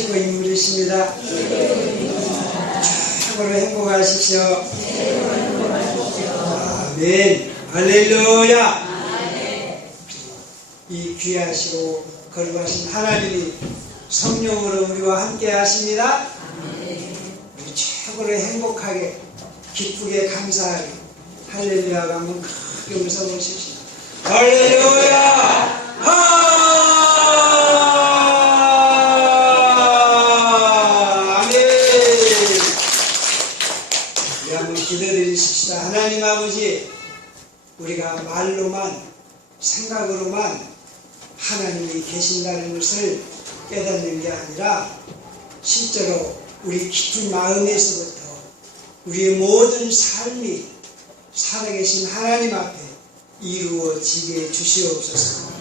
최고 인물이십니다. 최고로 행복하십시오. 아멘. 할렐루야. 이 귀하시고 거룩하신 하나님이 성령으로 우리와 함께 하십니다. 우리 최고로 행복하게 기쁘게 감사하게 할렐루야가 한번 크게 웃어보십시오. 할렐루야. 기도드리십시다. 하나님 아버지, 우리가 말로만 생각으로만 하나님이 계신다는 것을 깨닫는 게 아니라 실제로 우리 깊은 마음에서부터 우리의 모든 삶이 살아계신 하나님 앞에 이루어지게 주시옵소서.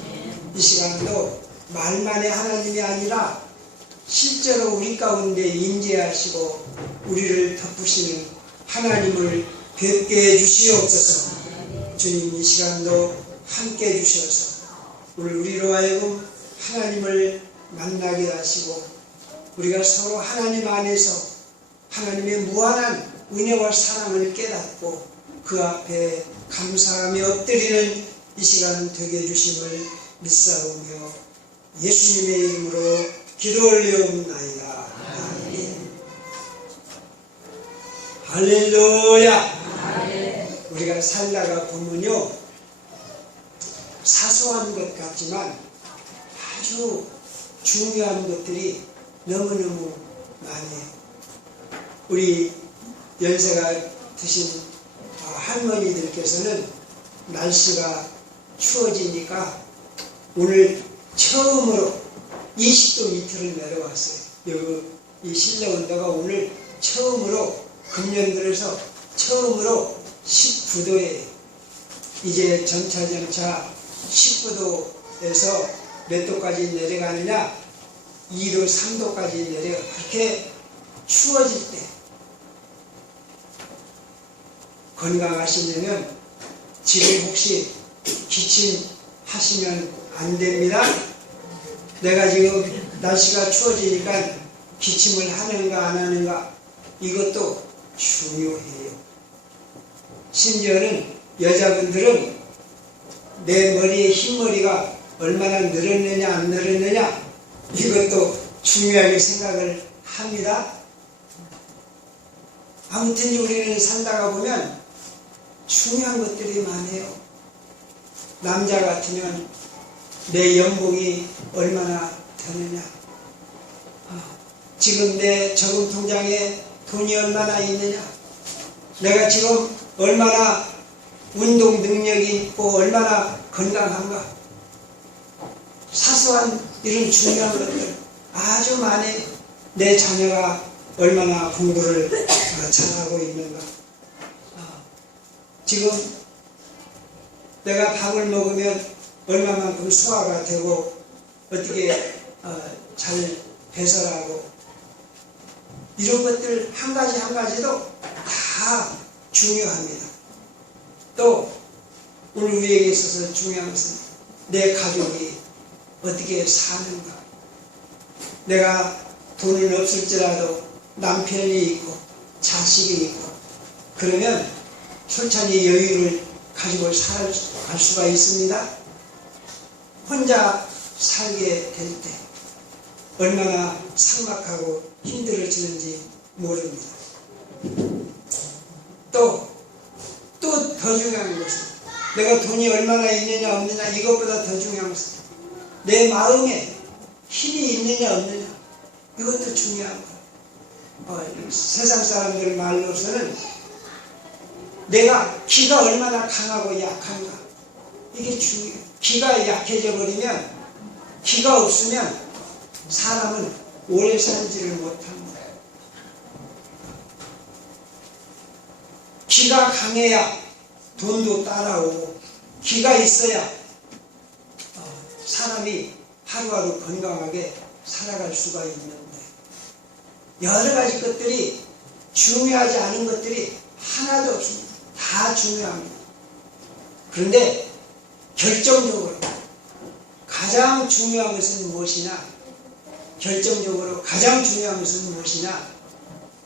이 시간도 말만의 하나님이 아니라 실제로 우리 가운데 임재하시고 우리를 덮으시는 하나님을 뵙게 해주시옵소서. 주님, 이 시간도 함께 해주셔서 우리로 하여금 하나님을 만나게 하시고 우리가 서로 하나님 안에서 하나님의 무한한 은혜와 사랑을 깨닫고 그 앞에 감사하며 엎드리는 이 시간 되게 해주심을 믿사오며 예수님의 이름으로 기도 올려옵나이다. 아멘. 할렐루야. 우리가 살다가 보면요, 사소한 것 같지만 아주 중요한 것들이 너무너무 많이. 우리 연세가 드신 할머니들께서는 날씨가 추워지니까 오늘 처음으로 20도 밑으로 내려왔어요. 여기 이 실내 온도가 오늘 처음으로 금년 들어서 처음으로 19도에 이제 점차 19도에서 몇 도까지 내려가느냐, 2도 3도까지 내려. 그렇게 추워질 때 건강하시려면 지금 혹시 기침하시면 안 됩니다. 내가 지금 날씨가 추워지니까 기침을 하는가 안 하는가, 이것도 중요해요. 심지어는 여자분들은 내 머리의 흰머리가 얼마나 늘었느냐 안 늘었느냐, 이것도 중요하게 생각을 합니다. 아무튼 우리는 살다가 보면 중요한 것들이 많아요. 남자 같으면 내 연봉이 얼마나 되느냐, 지금 내 저금 통장에 돈이 얼마나 있느냐, 내가 지금 얼마나 운동 능력이 있고 얼마나 건강한가, 사소한 이런 중요한 것들 아주 많이. 내 자녀가 얼마나 공부를 잘하고 있는가, 지금 내가 밥을 먹으면 얼마만큼 소화가 되고 어떻게 잘 배설하고, 이런 것들 한 가지 한 가지도 다 중요합니다. 또 오늘 우리에게 있어서 중요한 것은 내 가족이 어떻게 사는가. 내가 돈은 없을지라도 남편이 있고 자식이 있고 그러면 솔찬히 여유를 가지고 갈 수가 있습니다. 혼자 살게 될 때 얼마나 삭막하고 힘들어지는지 모릅니다. 또 더 중요한 것은 내가 돈이 얼마나 있느냐 없느냐, 이것보다 더 중요한 것은 내 마음에 힘이 있느냐 없느냐, 이것도 중요한 거예요. 세상 사람들 말로서는 내가 기가 얼마나 강하고 약한가, 이게 중요해요. 기가 약해져 버리면, 기가 없으면 사람은 오래 살지를 못합니다. 기가 강해야 돈도 따라오고, 기가 있어야 사람이 하루하루 건강하게 살아갈 수가 있는데, 여러 가지 것들이 중요하지 않은 것들이 하나도 없습니다. 다 중요합니다. 그런데 결정적으로 가장 중요한 것은 무엇이냐? 결정적으로 가장 중요한 것은 무엇이냐?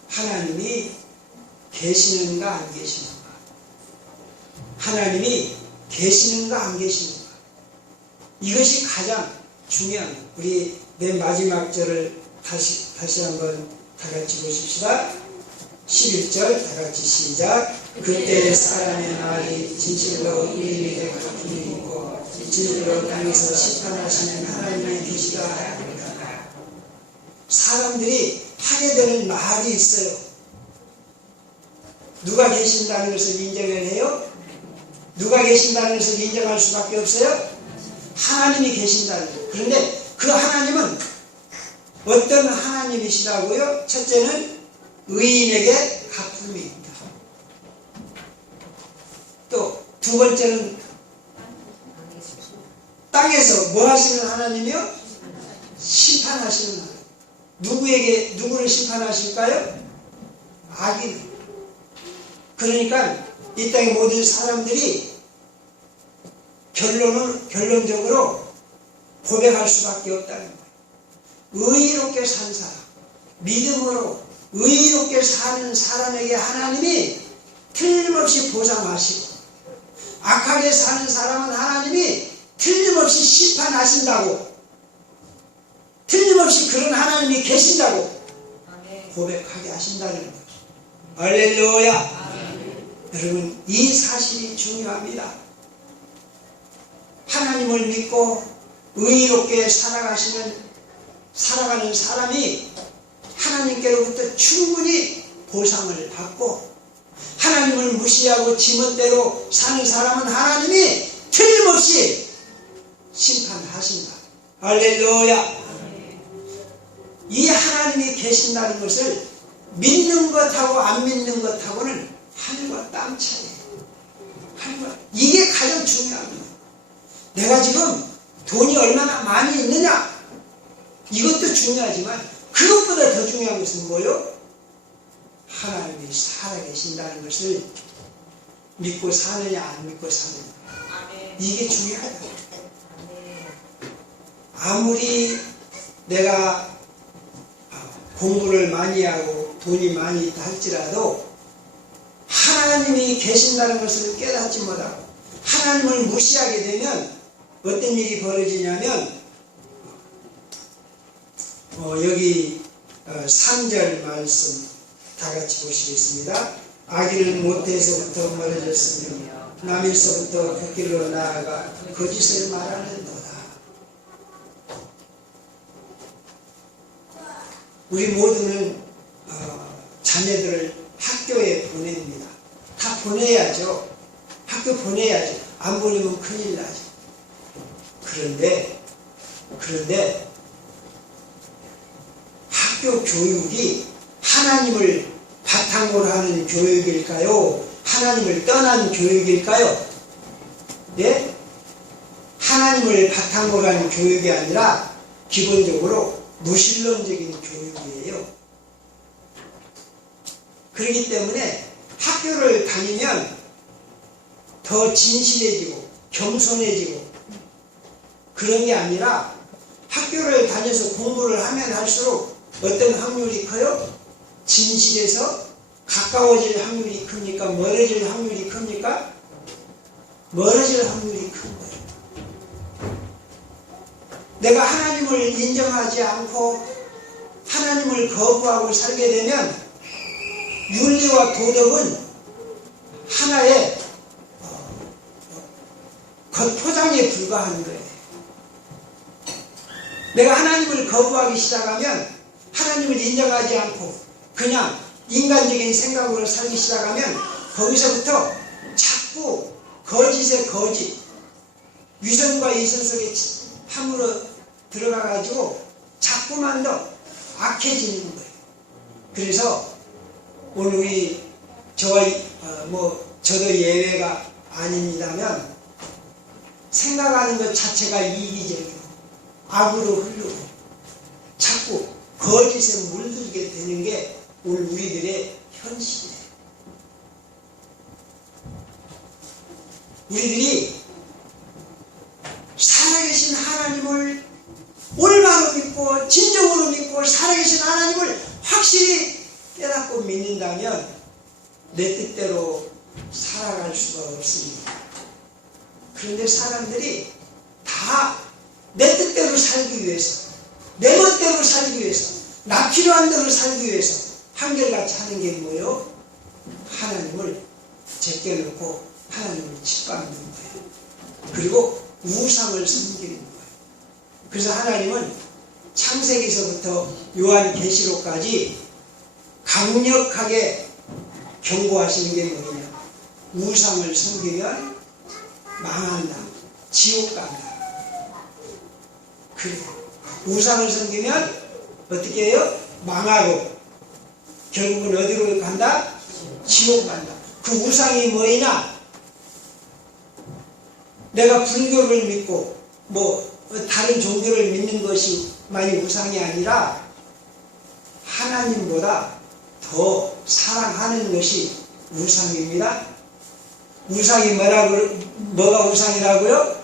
하나님이 계시는가 안 계시는가? 하나님이 계시는가 안 계시는가? 이것이 가장 중요한 거예요. 우리 맨 마지막 절을 다시 한번 다 같이 보십시다. 11절 다 같이 시작. 그때 사람의 말이 진실로 의인에게 갚음이 있고 진실로 땅에서 심판하시는 하나님의 계시가 아닙니까? 사람들이 하게 되는 말이 있어요. 누가 계신다는 것을 인정을 해요? 누가 계신다는 것을 인정할 수밖에 없어요? 하나님이 계신다는 거예요. 그런데 그 하나님은 어떤 하나님이시라고요? 첫째는 의인에게 갚음이 있다. 또 두 번째는 땅에서 뭐 하시는 하나님이요? 심판하시는 하나님. 누구를 심판하실까요? 악인. 그러니까 이 땅의 모든 사람들이 결론적으로 고백할 수밖에 없다는 거예요. 의롭게 산 사람, 믿음으로 의롭게 사는 사람에게 하나님이 틀림없이 보상하시고, 악하게 사는 사람은 하나님이 틀림없이 심판하신다고, 틀림없이 그런 하나님이 계신다고 고백하게 하신다는 거예요. 할렐루야. 여러분, 이 사실이 중요합니다. 하나님을 믿고 의롭게 살아가는 사람이 하나님께로부터 충분히 보상을 받고, 하나님을 무시하고 지멋대로 사는 사람은 하나님이 틀림없이 심판하신다. 할렐루야. 이 하나님이 계신다는 것을 믿는 것하고 안 믿는 것하고는 하늘과 땅 차이예요. 이게 가장 중요합니다. 내가 지금 돈이 얼마나 많이 있느냐, 이것도 중요하지만 그것보다 더 중요한 것은 뭐요? 하나님이 살아계신다는 것을 믿고 사느냐 안 믿고 사느냐, 이게 중요하다. 아무리 내가 공부를 많이 하고 돈이 많이 있다 할지라도 하나님이 계신다는 것을 깨닫지 못하고 하나님을 무시하게 되면 어떤 일이 벌어지냐면, 여기 3절 말씀 다 같이 보시겠습니다. 악인은 모태에서부터 멀어졌으며 남일서부터 그 길로 나아가 거짓을 말하는도다. 우리 모두는 자녀들을 학교에 보냅니다. 다 보내야죠. 학교 보내야죠. 안 보내면 큰일 나죠. 그런데 학교 교육이 하나님을 바탕으로 하는 교육일까요? 하나님을 떠난 교육일까요? 예? 하나님을 바탕으로 하는 교육이 아니라 기본적으로 무신론적인 교육이에요. 그렇기 때문에 학교를 다니면 더 진실해지고 겸손해지고 그런 게 아니라, 학교를 다녀서 공부를 하면 할수록 어떤 확률이 커요? 진실에서 가까워질 확률이 큽니까? 멀어질 확률이 큽니까? 멀어질 확률이 큰 거예요. 내가 하나님을 인정하지 않고 하나님을 거부하고 살게 되면 윤리와 도덕은 하나의 겉포장에 불과한 거예요. 내가 하나님을 거부하기 시작하면, 하나님을 인정하지 않고 그냥 인간적인 생각으로 살기 시작하면 거기서부터 자꾸 거짓의 거짓, 위선과 이선 속에 함으로 들어가가지고 자꾸만 더 악해지는 거예요. 그래서 오늘 우리 저도 예외가 아닙니다면 생각하는 것 자체가 이기적이고 악으로 흐르고 자꾸 거짓에 물들게 되는 게 오늘 우리들의 현실이에요. 우리들이 살아계신 하나님을 올바로 믿고 진정으로 믿고 살아계신 하나님을 확실히 깨닫고 믿는다면 내 뜻대로 살아갈 수가 없습니다. 그런데 사람들이 다 내 뜻대로 살기 위해서, 내 멋대로 살기 위해서, 나 필요한 대로 살기 위해서 한결같이 하는 게 뭐예요? 하나님을 제껴놓고 하나님을 짓밟는 거예요. 그리고 우상을 섬기는 거예요. 그래서 하나님은 창세기서부터 요한계시록까지 강력하게 경고하시는 게 뭐냐? 우상을 섬기면 망한다. 지옥 간다. 그래. 우상을 섬기면 어떻게 해요? 망하고 결국은 어디로 간다? 지옥 간다. 그 우상이 뭐이냐? 내가 불교를 믿고 다른 종교를 믿는 것이만이 우상이 아니라 하나님보다 더 사랑하는 것이 우상입니다. 우상이 뭐가 우상이라고요?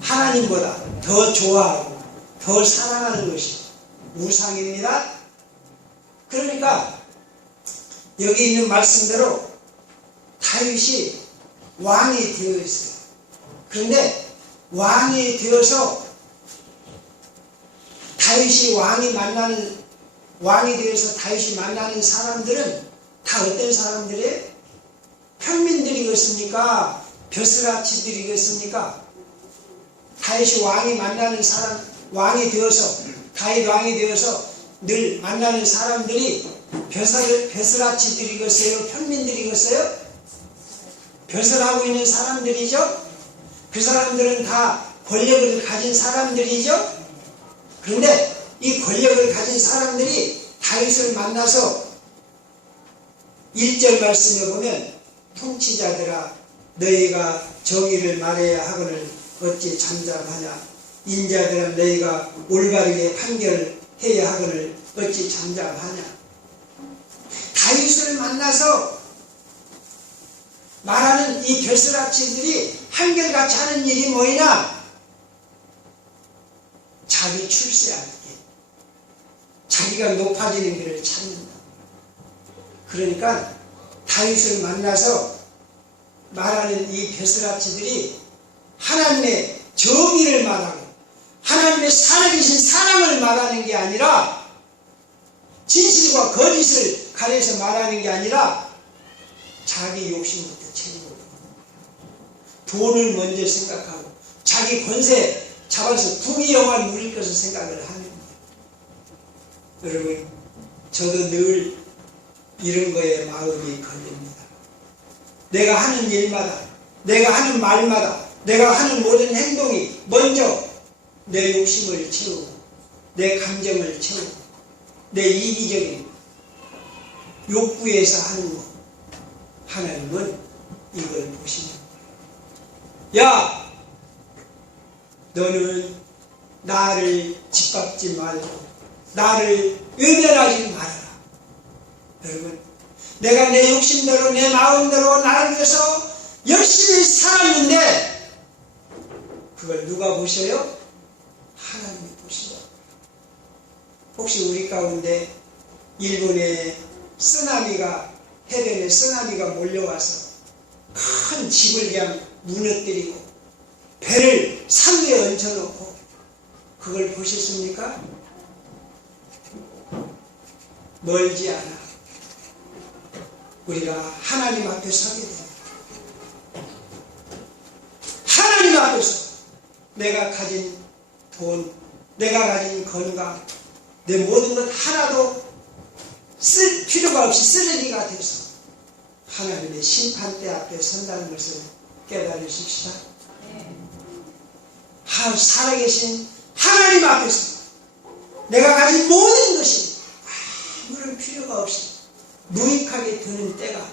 하나님보다 더 좋아하고 더 사랑하는 것이 우상입니다. 그러니까 여기 있는 말씀대로 다윗이 왕이 되어 있어요. 그런데 왕이 되어서 왕이 되어서 다윗이 만나는 사람들은 다 어떤 사람들이에요? 평민들이겠습니까? 벼슬아치들이겠습니까? 다윗이 왕이 되어서 늘 만나는 사람들이 벼슬아치들이겠어요? 평민들이겠어요? 벼슬하고 있는 사람들이죠? 그 사람들은 다 권력을 가진 사람들이죠? 그런데 이 권력을 가진 사람들이 다윗을 만나서 1절 말씀에 보면 통치자들아 너희가 정의를 말해야 하거늘 어찌 잠잠하냐 인자들아 너희가 올바르게 판결해야 하거늘 어찌 잠잠하냐. 다윗을 만나서 말하는 이 벼슬아치들이 한결같이 하는 일이 뭐이냐? 자기 출세하기, 자기가 높아지는 길을 찾는다. 그러니까 다윗을 만나서 말하는 이 벼슬아치들이 하나님의 정의를 말하고 하나님의 살아계신 사랑을 말하는 게 아니라 진실과 거짓을 가려서 말하는 게 아니라 자기 욕심부터 채우고 돈을 먼저 생각하고 자기 권세 잡아서 부귀영화를 누릴 것을 생각을 하는 거예요. 여러분 저도 늘 이런 거에 마음이 걸립니다. 내가 하는 일마다 내가 하는 말마다 내가 하는 모든 행동이 먼저 내 욕심을 채우고 내 감정을 채우고 내 이기적인 욕구에서 하는 것. 하나님은 이걸 보시는 거예요. 야! 너는 나를 짓밟지 말고 나를 외면하지 말아라. 여러분 내가 내 욕심대로 내 마음대로 나를 위해서 열심히 살았는데 그걸 누가 보셔요? 하나님이 보시죠. 혹시 우리 가운데 일본에 해변에 쓰나미가 몰려와서 큰 집을 그냥 무너뜨리고 배를 산 위에 얹혀놓고 그걸 보셨습니까? 멀지 않아. 우리가 하나님 앞에 서게 됩니다. 하나님 앞에서 내가 가진 돈, 내가 가진 건강, 내 모든 것 하나도 쓸 필요가 없이 쓰레기가 돼서 하나님의 심판대 앞에 선다는 것을 깨달으십시다. 살아계신 하나님 앞에서 내가 가진 모든 것이 아무런 필요가 없이 무익하게 되는 때가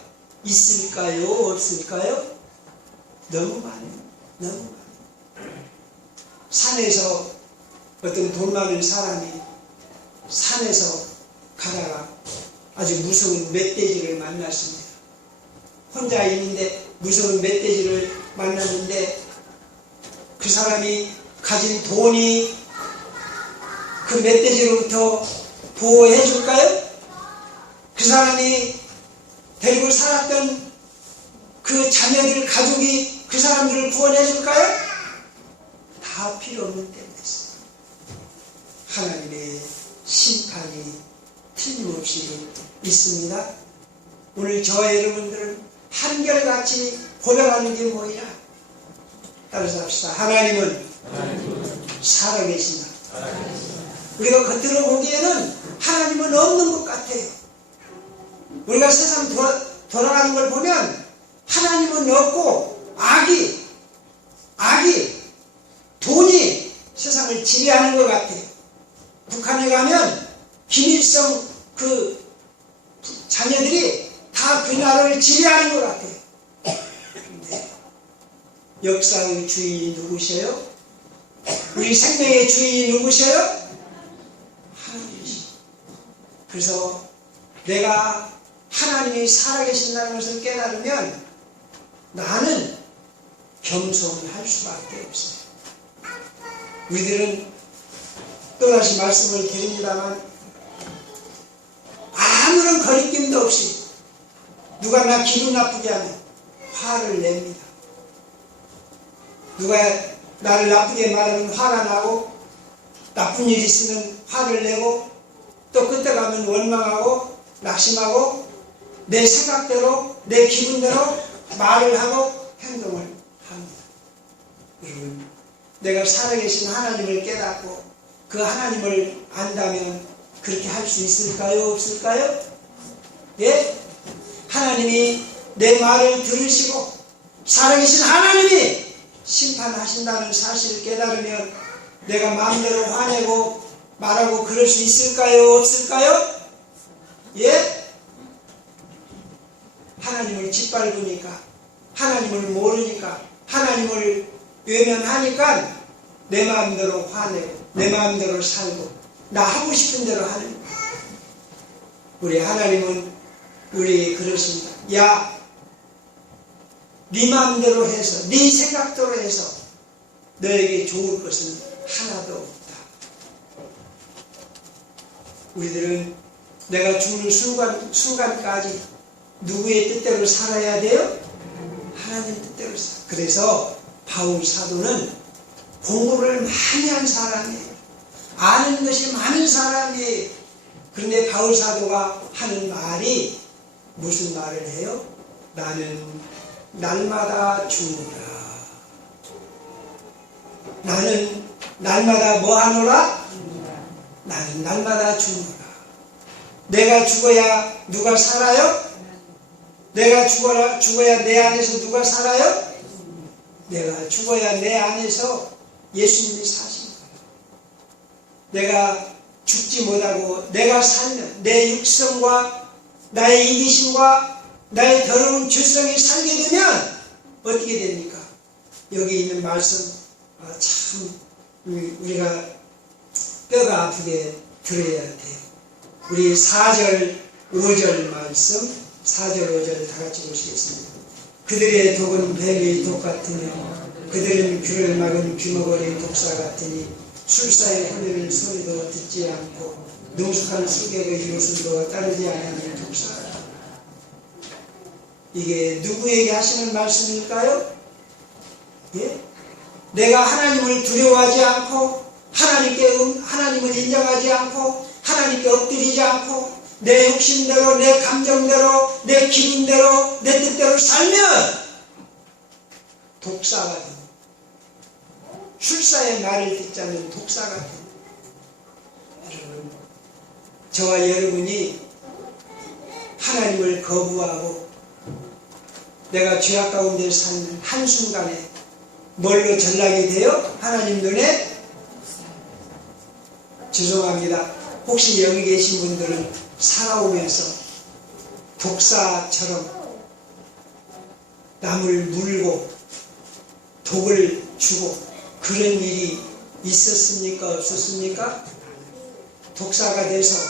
있을까요? 없을까요? 너무 많아요. 너무 많아요. 산에서 어떤 돈 많은 사람이 산에서 가다가 아주 무서운 멧돼지를 만났습니다. 혼자 있는데 무서운 멧돼지를 만났는데 그 사람이 가진 돈이 그 멧돼지로부터 보호해 줄까요? 그 사람이 데리고 살았던 그 자녀들, 가족이 그 사람들을 구원해 줄까요? 다 필요 없는 때가 있어요. 하나님의 심판이 틀림없이 있습니다. 오늘 저와 여러분들은 한결같이 고백하는 게 뭐냐? 따라서 합시다. 하나님은 살아계신다. 우리가 겉으로 보기에는 하나님은 없는 것 같아요. 우리가 세상 돌아가는 걸 보면 하나님은 없고 악이 돈이 세상을 지배하는 것 같아요. 북한에 가면 김일성 그 자녀들이 다 그 나라를 지배하는 것 같아요. 그런데 역사의 주인이 누구셔요? 우리 생명의 주인이 누구셔요? 하나님이시죠. 그래서 내가 하나님이 살아계신다는 것을 깨달으면 나는 겸손할 수밖에 없어요. 우리들은 또다시 말씀을 드립니다만 아무런 거리낌도 없이 누가 나 기분 나쁘게 하면 화를 냅니다. 누가 나를 나쁘게 말하면 화가 나고 나쁜 일이 있으면 화를 내고 또 그때 가면 원망하고 낙심하고 내 생각대로 내 기분대로 말을 하고 행동을 합니다. 여러분, 내가 살아계신 하나님을 깨닫고 그 하나님을 안다면 그렇게 할 수 있을까요? 없을까요? 예? 하나님이 내 말을 들으시고 살아계신 하나님이 심판하신다는 사실을 깨달으면 내가 마음대로 화내고 말하고 그럴 수 있을까요? 없을까요? 예? 하나님을 짓밟으니까, 하나님을 모르니까, 하나님을 외면하니까 내 마음대로 화내고 내 마음대로 살고 나 하고 싶은 대로 하는 거예요. 우리 하나님은 우리 그러십니다. 야, 네 마음대로 해서 네 생각대로 해서 너에게 좋을 것은 하나도 없다. 우리들은 내가 죽는 순간까지 누구의 뜻대로 살아야 돼요? 하나님 뜻대로 살아. 그래서 바울 사도는 공부를 많이 한 사람이에요. 아는 것이 많은 사람이에요. 그런데 바울 사도가 하는 말이 무슨 말을 해요? 나는 날마다 죽노라. 나는 날마다 뭐 하노라? 나는 날마다 죽노라. 내가 죽어야 누가 살아요? 내가 죽어야 내 안에서 누가 살아요? 내가 죽어야 내 안에서 예수님이 사신 거예요. 내가 죽지 못하고 내가 살면 내 육성과 나의 이기심과 나의 더러운 죄성이 살게 되면 어떻게 됩니까? 여기 있는 말씀 참 우리가 뼈가 아프게 들어야 돼요. 우리 4절 5절 말씀 4절 5절 다 같이 보시겠습니다. 그들의 독은 뱀의 독 같으며 그들은 귀를 막은 귀머거리의 독사 같으니 술사의 흘리는 소리도 듣지 않고 능숙한 수객의 요술도 따르지 않는 독사. 이게 누구에게 하시는 말씀일까요? 예? 내가 하나님을 두려워하지 않고 하나님을 인정하지 않고 하나님께 엎드리지 않고 내 욕심대로 내 감정대로 내 기분대로 내 뜻대로 살면 독사 같은 술사의 말을 듣지 않는 독사 같은 여러분, 저와 여러분이 하나님을 거부하고 내가 죄악 가운데 사는 한순간에 뭘로 전락이 돼요? 하나님 눈에? 죄송합니다. 혹시 여기 계신 분들은 살아오면서 독사처럼 남을 물고 독을 주고 그런 일이 있었습니까? 없었습니까? 독사가 돼서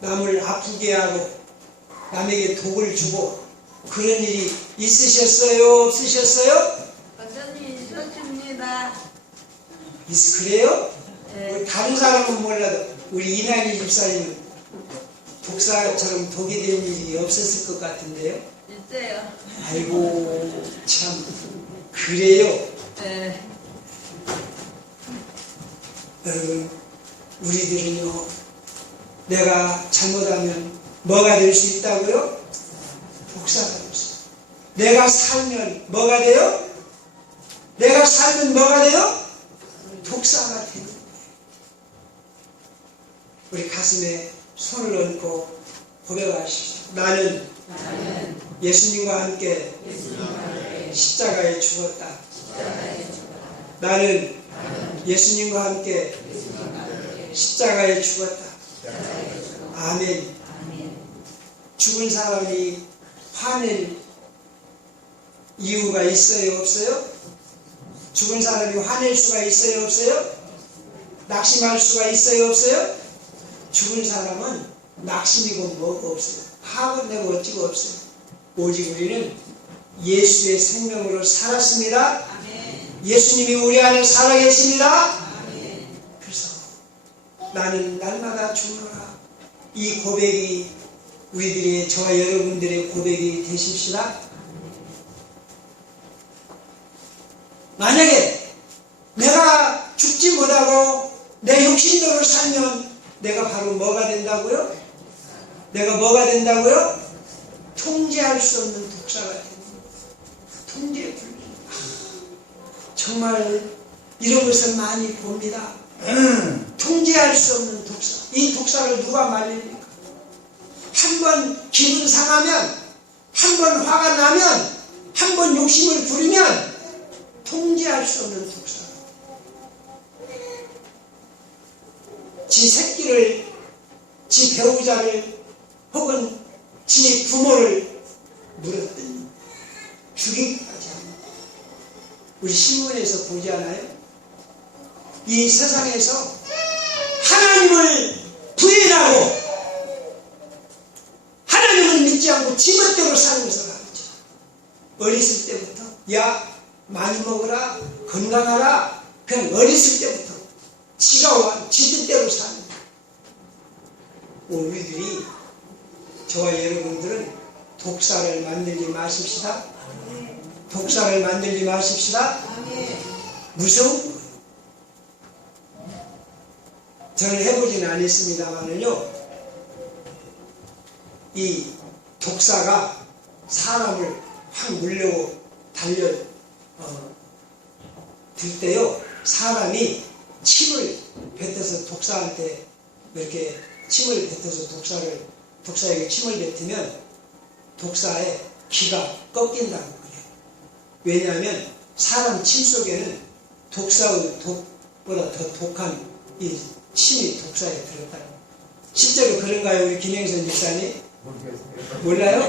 남을 아프게 하고 남에게 독을 주고 그런 일이 있으셨어요? 없으셨어요? 완전히 있었습니다. 그래요? 우리 다른 사람은 몰라도 우리 이난희 집사님은 독사처럼 독이 된 일이 없었을 것 같은데요. 있어요. 아이고 참 그래요. 네. 여러분 우리들은요 내가 잘못하면 뭐가 될 수 있다고요? 독사가 될 수 있어요. 내가 살면 뭐가 돼요? 내가 살면 뭐가 돼요? 독사가 되는 거예요. 우리 가슴에 손을 얹고 고백하십시오. 나는 예수님과 함께 십자가에 죽었다. 나는 예수님과 함께 십자가에 죽었다. 아멘. 죽은 사람이 화낼 이유가 있어요? 없어요? 죽은 사람이 화낼 수가 있어요? 없어요? 낙심할 수가 있어요? 없어요? 죽은 사람은 낙심이고 뭐가 없어요. 화가 내고 어찌고 없어요. 오직 우리는 예수의 생명으로 살았습니다. 아멘. 예수님이 우리 안에 살아계십니다. 아멘. 그래서 나는 날마다 죽노라. 이 고백이 우리들의 저와 여러분들의 고백이 되십시다. 만약에 내가 죽지 못하고 내 욕심대로 살면 내가 바로 뭐가 된다고요? 내가 뭐가 된다고요? 통제할 수 없는 독사가 됩니다. 통제 불능. 정말 이런 것을 많이 봅니다. 통제할 수 없는 독사. 이 독사를 누가 말립니까? 한 번 기분 상하면, 한 번 화가 나면, 한 번 욕심을 부리면 통제할 수 없는 독사. 지 새끼를, 지 배우자를 혹은 지 부모를 물었더니 죽이기까지 합니다. 우리 신문에서 보지 않아요? 이 세상에서 하나님을 부인하고 하나님을 믿지 않고 지멋대로 사는 사람이죠. 어렸을 때부터 야 많이 먹어라 건강하라 그냥 어렸을 때부터 지가 지 뜻대로 사는 거예요. 우리들이 저와 여러분들은 독사를 만들지 마십시다. 독사를 만들지 마십시다. 무서운 거예요. 저는 해보지는 않았습니다만은요, 이 독사가 사람을 확 물려고 들 때요, 사람이 침을 뱉어서 독사한테 이렇게 침을 뱉어서 독사에게 침을 뱉으면 독사의 기가 꺾인다고 그래요. 왜냐하면 사람 침 속에는 독사의 독보다 더 독한 이 침이 독사에 들었다고. 실제로 그런가요, 우리 김영선 집사님? 몰라요?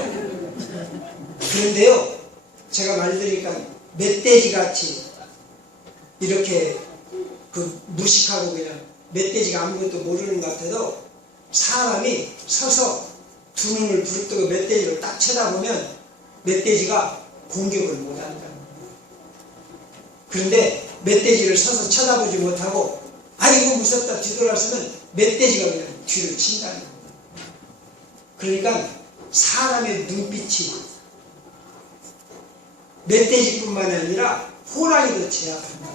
그런데요, 제가 말드리니까 멧돼지같이 이렇게 무식하고 그냥 멧돼지가 아무것도 모르는 것 같아도 사람이 서서 두 눈을 부릅뜨고 멧돼지를 딱 쳐다보면 멧돼지가 공격을 못한다는 거예요. 그런데 멧돼지를 서서 쳐다보지 못하고 아이고 무섭다 뒤돌아서면 멧돼지가 그냥 뒤를 친다는 거예요. 그러니까 사람의 눈빛이 멧돼지뿐만 아니라 호랑이도 제압한다.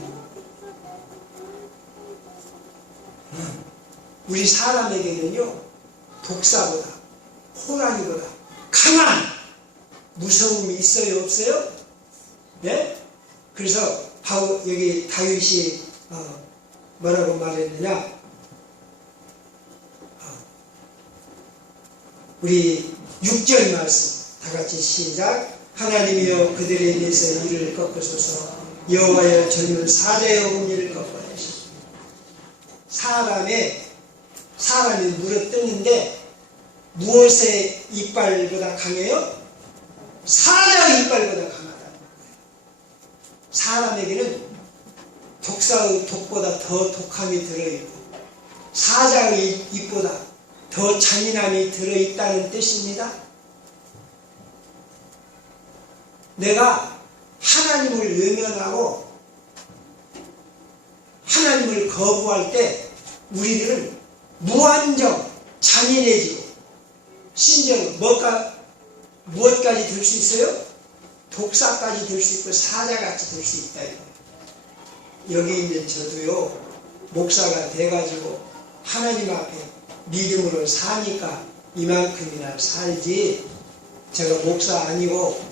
우리 사람에게는요, 독사보다 호랑이보다 강한 무서움이 있어요, 없어요? 네? 그래서 여기 다윗이 뭐라고 말했느냐? 우리 6절 말씀 다 같이 시작. 하나님이여 그들에 대해서 이를 꺾으소서. 여호와여 저희는 사자의 어금니를 꺾어내시오. 사람이 물어뜯는데 무엇의 이빨보다 강해요? 사자의 이빨보다 강하다는 거예요. 사람에게는 독사의 독보다 더 독함이 들어있고 사자의 입보다 더 잔인함이 들어있다는 뜻입니다. 내가 하나님을 외면하고 하나님을 거부할 때 우리들은 무한정 잔인해지고 심지어 무엇까지 될 수 있어요? 독사까지 될 수 있고 사자같이 될 수 있다. 여기 있는 저도요, 목사가 돼가지고 하나님 앞에 믿음으로 사니까 이만큼이나 살지, 제가 목사 아니고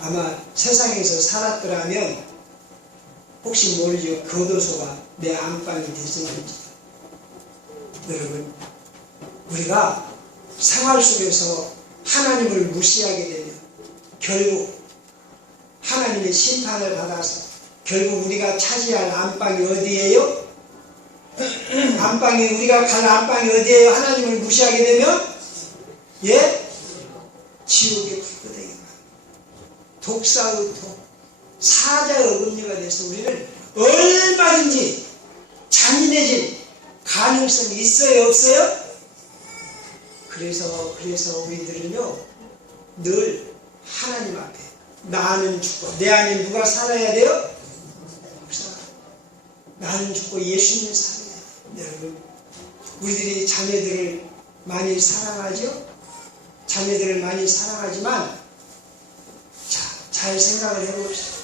아마 세상에서 살았더라면 혹시 모르죠. 교도소가 내 안방이 됐을지. 여러분, 우리가 생활 속에서 하나님을 무시하게 되면 결국 하나님의 심판을 받아서 결국 우리가 차지할 안방이 어디예요? 안방이, 우리가 갈 안방이 어디예요? 하나님을 무시하게 되면 예? 지옥의 불구덩이가, 독사의 도, 사자의 어금니가 돼서 우리는 얼마든지 잔인해질 가능성이 있어요, 없어요? 그래서 우리들은요, 늘 하나님 앞에 나는 죽고, 내 안에 누가 살아야 돼요? 목사가. 나는 죽고 예수님 살아야 돼요. 여러분, 우리들이 자녀들을 많이 사랑하죠? 자녀들을 많이 사랑하지만, 잘 생각을 해봅시다.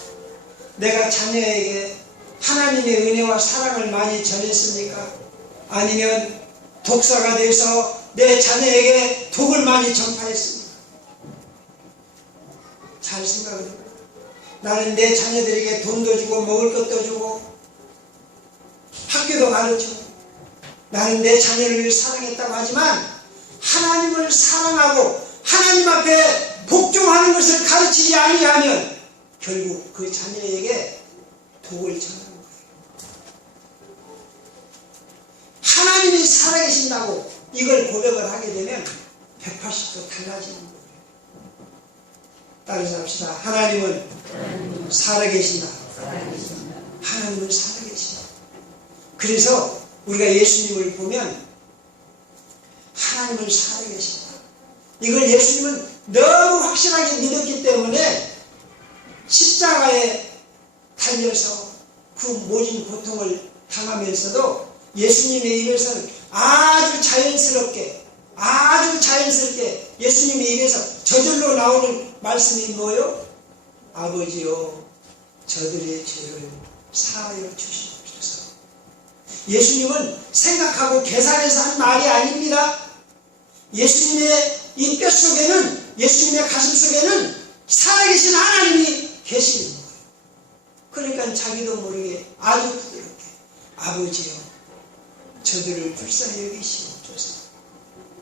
내가 자녀에게 하나님의 은혜와 사랑을 많이 전했습니까? 아니면 독사가 돼서 내 자녀에게 독을 많이 전파했습니까? 잘 생각을 해봐요. 나는 내 자녀들에게 돈도 주고 먹을 것도 주고 학교도 가르치고 나는 내 자녀를 사랑했다고 하지만 하나님을 사랑하고 하나님 앞에 복종하는 것을 가르치지 아니하면 결국 그 자녀에게 독을 전하는 거예요. 하나님이 살아계신다고 이걸 고백을 하게 되면 180도 달라지는 거예요. 따라서 합시다. 하나님은 살아계신다. 하나님은 살아계신다. 그래서 우리가 예수님을 보면 하나님은 살아계신다. 이걸 예수님은 너무 확실하게 믿었기 때문에 십자가에 달려서 그 모진 고통을 당하면서도 예수님의 입에서는 아주 자연스럽게 예수님의 입에서 저절로 나오는 말씀이 뭐요? 아버지요, 저들의 죄를 사하여 주시옵소서. 예수님은 생각하고 계산해서 한 말이 아닙니다. 예수님의 이 뼛속에는, 예수님의 가슴 속에는 살아계신 하나님이 계시는 거예요. 그러니까 자기도 모르게 아주 부드럽게 아버지요, 저들을 불쌍히 여기시옵소서.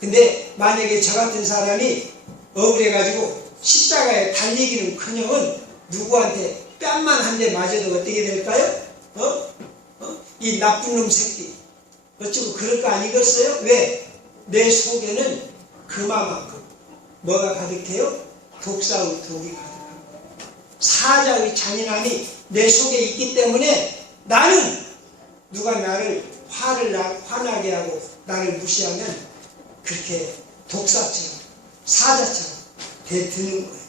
근데 만약에 저 같은 사람이 억울해가지고 십자가에 달리기는커녕 누구한테 뺨만 한 대 맞아도 어떻게 될까요? 이 나쁜 놈 새끼 어쩌고 그럴 거 아니겠어요? 왜? 내 속에는 그만큼 뭐가 가득해요? 독사의 독이 가득하고 사자의 잔인함이 내 속에 있기 때문에 나는 누가 나를 화나게 하고 나를 무시하면 그렇게 독사처럼 사자처럼 대드는 거예요.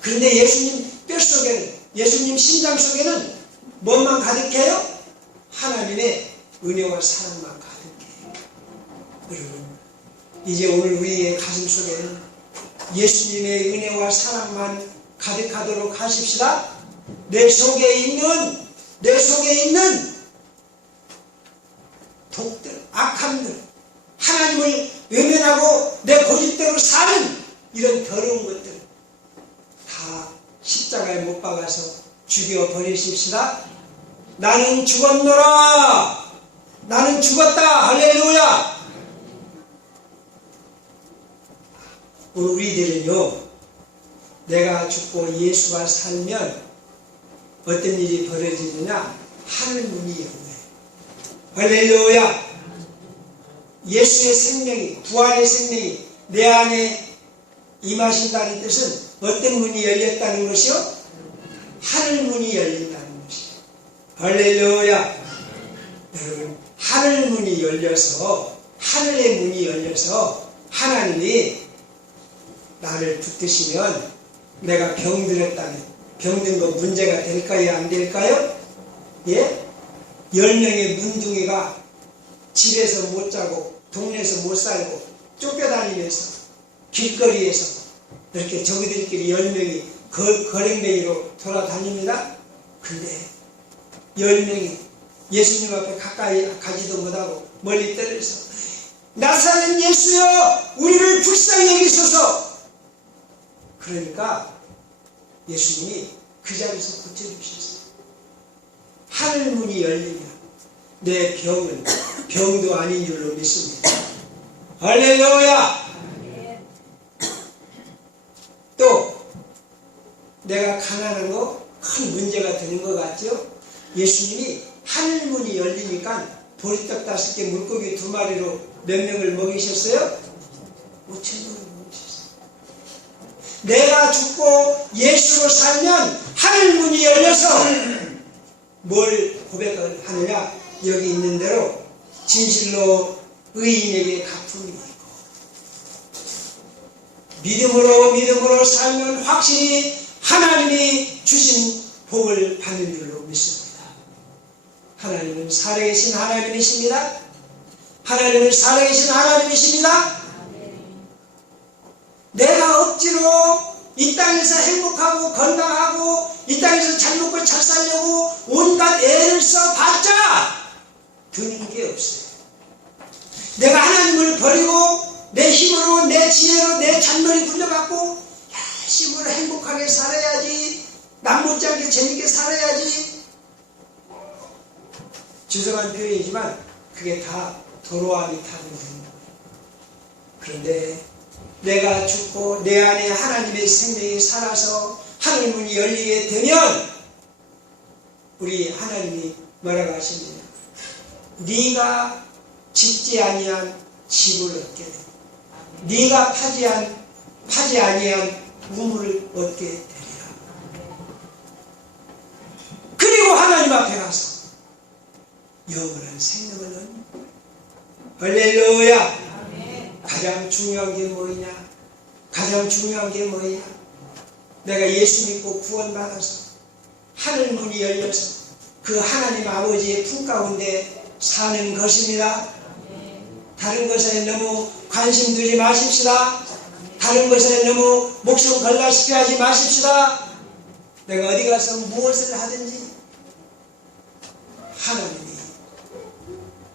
그런데 예수님 뼛속에는, 예수님 심장 속에는 뭐만 가득해요? 하나님의 은혜와 사랑만 가득해요. 여러분, 이제 오늘 우리의 가슴 속에는 예수님의 은혜와 사랑만 가득하도록 하십시다. 내 속에 있는 독들, 악함들, 하나님을 외면하고 내 고집대로 사는 이런 더러운 것들 다 십자가에 못 박아서 죽여버리십시다. 나는 죽었노라. 나는 죽었다. 할렐루야. 우리들은요, 내가 죽고 예수가 살면 어떤 일이 벌어지느냐? 하늘 문이 열려요. 할렐루야. 예수의 생명이, 부활의 생명이 내 안에 임하신다는 뜻은 어떤 문이 열렸다는 것이요? 하늘 문이 열린다는 것이요. 할렐루야. 여러분, 하늘 문이 열려서, 하늘의 문이 열려서 하나님이 나를 붙드시면 내가 병들었다면 병든 거 문제가 될까요? 안 될까요? 예? 10명의 문둥이가 집에서 못 자고 동네에서 못 살고 쫓겨다니면서 길거리에서 이렇게 저기들끼리 10명이 거랭뱅이로 돌아다닙니다. 근데 10명이 예수님 앞에 가까이 가지도 못하고 멀리 떨어져서 나사렛 예수여 우리를 불쌍히 여기소서. 그러니까 예수님이 그 자리에서 고쳐주셨어요. 하늘 문이 열리면 내 병은 병도 아닌 줄로 믿습니다. 할렐루야. 또 내가 가난한 거 큰 문제가 되는 것 같죠? 예수님이 하늘 문이 열리니까 보리떡 5개 물고기 2마리로 몇 명을 먹이셨어요? 5,000명을 먹이셨어요. 내가 죽고 예수로 살면 하늘 문이 열려서 뭘 고백을 하느냐? 여기 있는 대로 진실로 의인에게 갚음이 있고 믿음으로 살면 확실히 하나님이 주신 복을 받는 줄로 믿습니다. 하나님은 살아계신 하나님이십니다. 하나님은 살아계신 하나님이십니다. 내가 억지로 이 땅에서 행복하고 건강하고 이 땅에서 잘 먹고 잘 살려고 온갖 애를 써봤자 드는 게 없어요. 내가 하나님을 버리고 내 힘으로 내 지혜로 내 잔머리 굴려갖고 열심으로 행복하게 살아야지, 남 못지않게 재밌게 살아야지. 죄송한 표현이지만 그게 다 도로아미 타는 겁니다. 그런데 내가 죽고 내 안에 하나님의 생명이 살아서 하늘문이 열리게 되면 우리 하나님이 뭐라고 하십니까? 네가 짓지 아니한 집을 얻게 된다. 네가 파지 아니한 우물을 얻게 되리라. 그리고 하나님 앞에 가서 영원한 생명을 얻는다. 할렐루야. 가장 중요한 게 뭐냐? 가장 중요한 게 뭐냐? 내가 예수 믿고 구원받아서 하늘 문이 열려서 그 하나님 아버지의 품 가운데 사는 것입니다. 다른 것에 너무 관심 두지 마십시다. 다른 것에 너무 목숨 걸다시피 하지 마십시다. 내가 어디 가서 무엇을 하든지 하나님이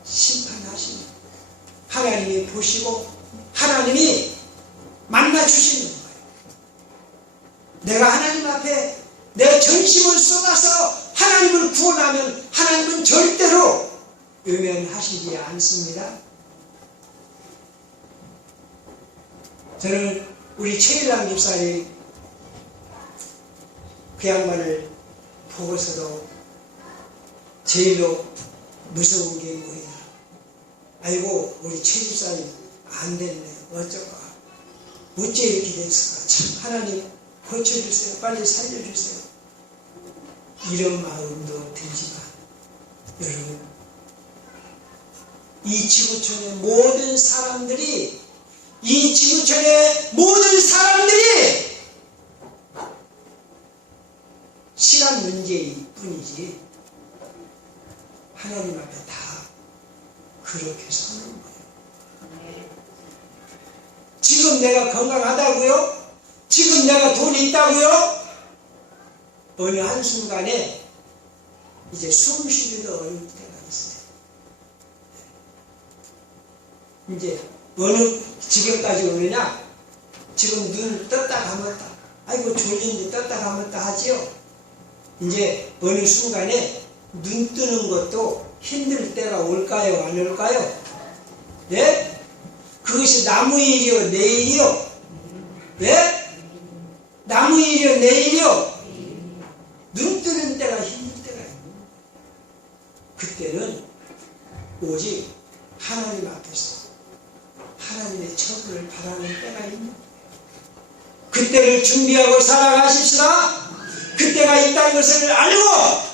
심판하시는, 하나님이 보시고 하나님이 만나주시는 거예요. 내가 하나님 앞에 내 전심을 쏟아서 하나님을 구원하면 하나님은 절대로 외면하시지 않습니다. 저는 우리 최일남 집사님 그 양반을 보고서도 제일로 무서운 게 뭐냐? 아이고 우리 최 집사님 안 됐네. 어쩌까? 어째 이렇게 됐을까? 참 하나님 고쳐주세요. 빨리 살려주세요. 이런 마음도 들지만 여러분, 이 지구촌의 모든 사람들이 시간 문제일 뿐이지 하나님 앞에 다 그렇게 서는 거예요. 지금 내가 건강하다고요? 지금 내가 돈이 있다고요? 어느 한순간에 이제 숨 쉬기도 어려울 때가 있어요. 이제 어느 지경까지 오느냐? 지금 눈 떴다 감았다. 아이고 졸린데 떴다 감았다 하지요? 이제 어느 순간에 눈 뜨는 것도 힘들 때가 올까요? 안 올까요? 예? 그것이 남의 일이요? 내 일이요? 예? 남의 일이요? 내 일이요? 눈 뜨는 때가 힘들 때가 있는 그때는 오직 하나님 앞에서 하나님의 처분을 바라는 때가 있는 그때를 준비하고 살아가십시다. 그때가 있다는 것을 알고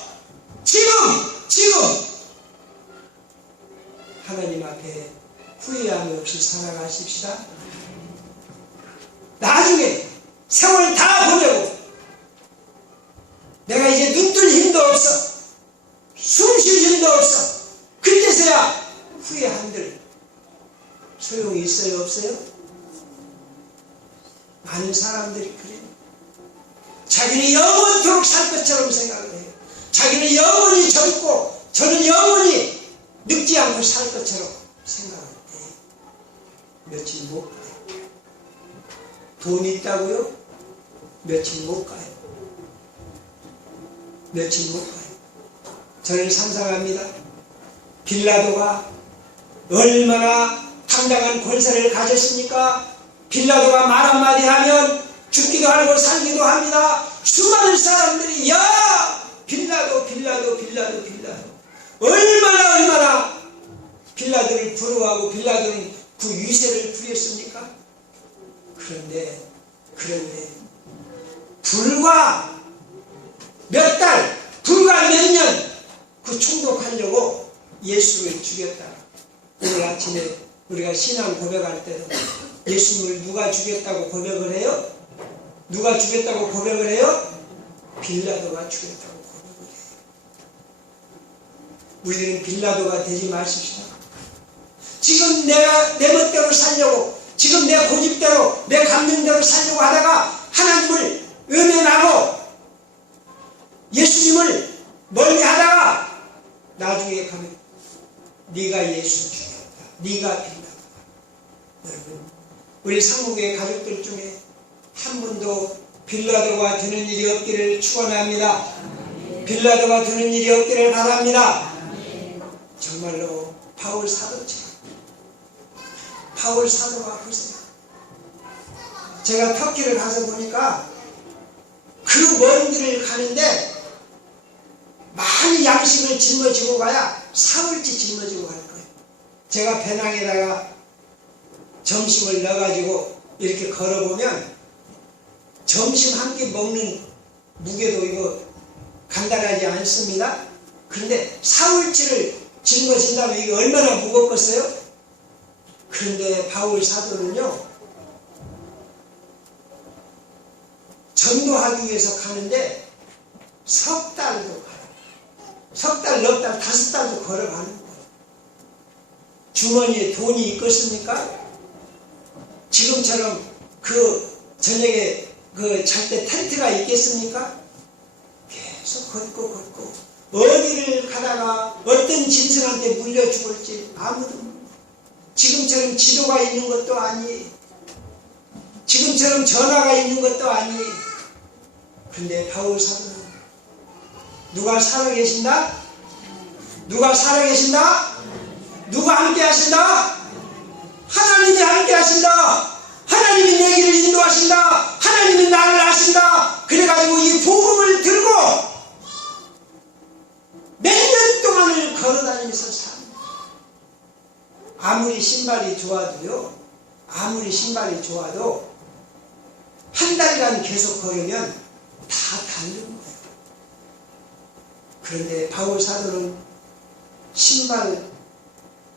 지금 하나님 앞에 후회함 없이 살아가십시다. 나중에 세월 다 보내고 내가 이제 눈 뜰 힘도 없어, 숨 쉴 힘도 없어, 아세요? 많은 사람들이 그래요. 자기는 영원토록 살 것처럼 생각을 해요. 자기는 영원히 젊고 저는 영원히 늙지 않고 살 것처럼 생각을 해요. 며칠 못 가요. 돈이 있다고요? 며칠 못 가요. 며칠 못 가요. 저는 상상합니다. 빌라도가 얼마나 당당한 권세를 가졌습니까? 빌라도가 말 한마디 하면 죽기도 하고 살기도 합니다. 수많은 사람들이 야 빌라도 얼마나 빌라도를 부러워하고 빌라도는 그 위세를 부렸습니까? 그런데 불과 몇 달, 불과 몇 년 그 총독하려고 예수를 죽였다. 오늘 아침에 우리가 신앙 고백할 때도 예수님을 누가 죽였다고 고백을 해요? 누가 죽였다고 고백을 해요? 빌라도가 죽였다고 고백을 해요. 우리는 빌라도가 되지 마십시다. 지금 내가 내 멋대로 살려고, 지금 내 고집대로, 내 감정대로 살려고 하다가 하나님을 외면하고 예수님을 멀리 하다가 나중에 가면 네가 예수 죽였다. 네가 빌라도다. 여러분, 우리 상국의 가족들 중에 한 분도 빌라도가 되는 일이 없기를 축원합니다. 빌라도가 되는 일이 없기를 바랍니다. 정말로 바울 사도처럼 바울 사도가 보세요. 제가 터키를 가서 보니까 그 먼 길을 가는데 많이 양식을 짊어지고 가야 사흘치 짊어지고 갈 거예요. 제가 배낭에다가 점심을 넣어가지고 이렇게 걸어보면 점심 한 끼 먹는 무게도 이거 간단하지 않습니다. 그런데 사흘치를 짊어진다면 이게 얼마나 무겁겠어요? 그런데 바울 사도는요, 전도하기 위해서 가는데 석 달도 가요. 석 달, 넉 달, 5달도 걸어가는 거예요. 주머니에 돈이 있겠습니까? 지금처럼 그 저녁에 그 잘 때 텐트가 있겠습니까? 계속 걷고 어디를 가다가 어떤 짐승한테 물려 죽을지 아무도 몰라요. 지금처럼 지도가 있는 것도 아니에요. 지금처럼 전화가 있는 것도 아니에요. 근데 바울 사도는 누가 살아계신다? 누가 살아계신다? 누가 함께 하신다? 하나님이 함께 하신다. 하나님이 내 길을 인도하신다. 하나님이 나를 아신다. 그래가지고 이 복음을 들고 몇 년 동안을 걸어다니면서 삽니다. 아무리 신발이 좋아도요, 아무리 신발이 좋아도 한 달간 계속 걸으면 다 닳는 거예요. 그런데 바울 사도는 신발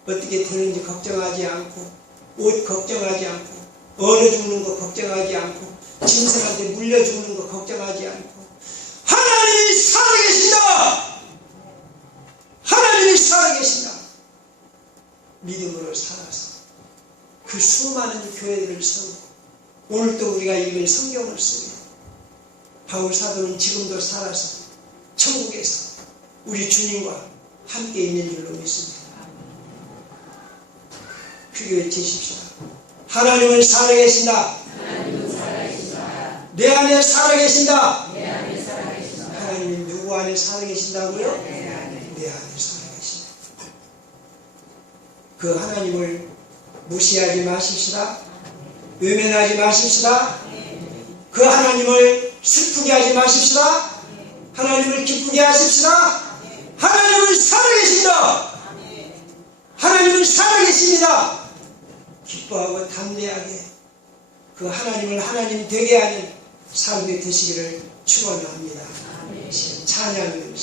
어떻게 되는지 걱정하지 않고, 옷 걱정하지 않고, 얼어 죽는 거 걱정하지 않고, 짐승한테 물려 죽는 거 걱정하지 않고, 하나님이 살아계신다! 하나님이 살아계신다! 믿음으로 살아서 그 수많은 교회들을 세우고, 오늘도 우리가 읽은 성경을 쓰고, 바울 사도는 지금도 살아서 천국에서 우리 주님과 함께 있는 줄로 믿습니다. 크게 외치십시오. 하나님은 살아계신다. 내 안에 살아계신다. 하나님은 누구 안에 살아계신다고요? 내 안에 살아계신다. 그 하나님을 무시하지 마십시다. 외면하지 마십시다. 그 하나님을 슬프게 하지 마십시다. 하나님을 기쁘게 하십시다. 하나님은 살아계신다. 하나님은 살아계십니다. 기뻐하고 담대하게 그 하나님을 하나님 되게 하는 삶이 되시기를 축원합니다. 찬양을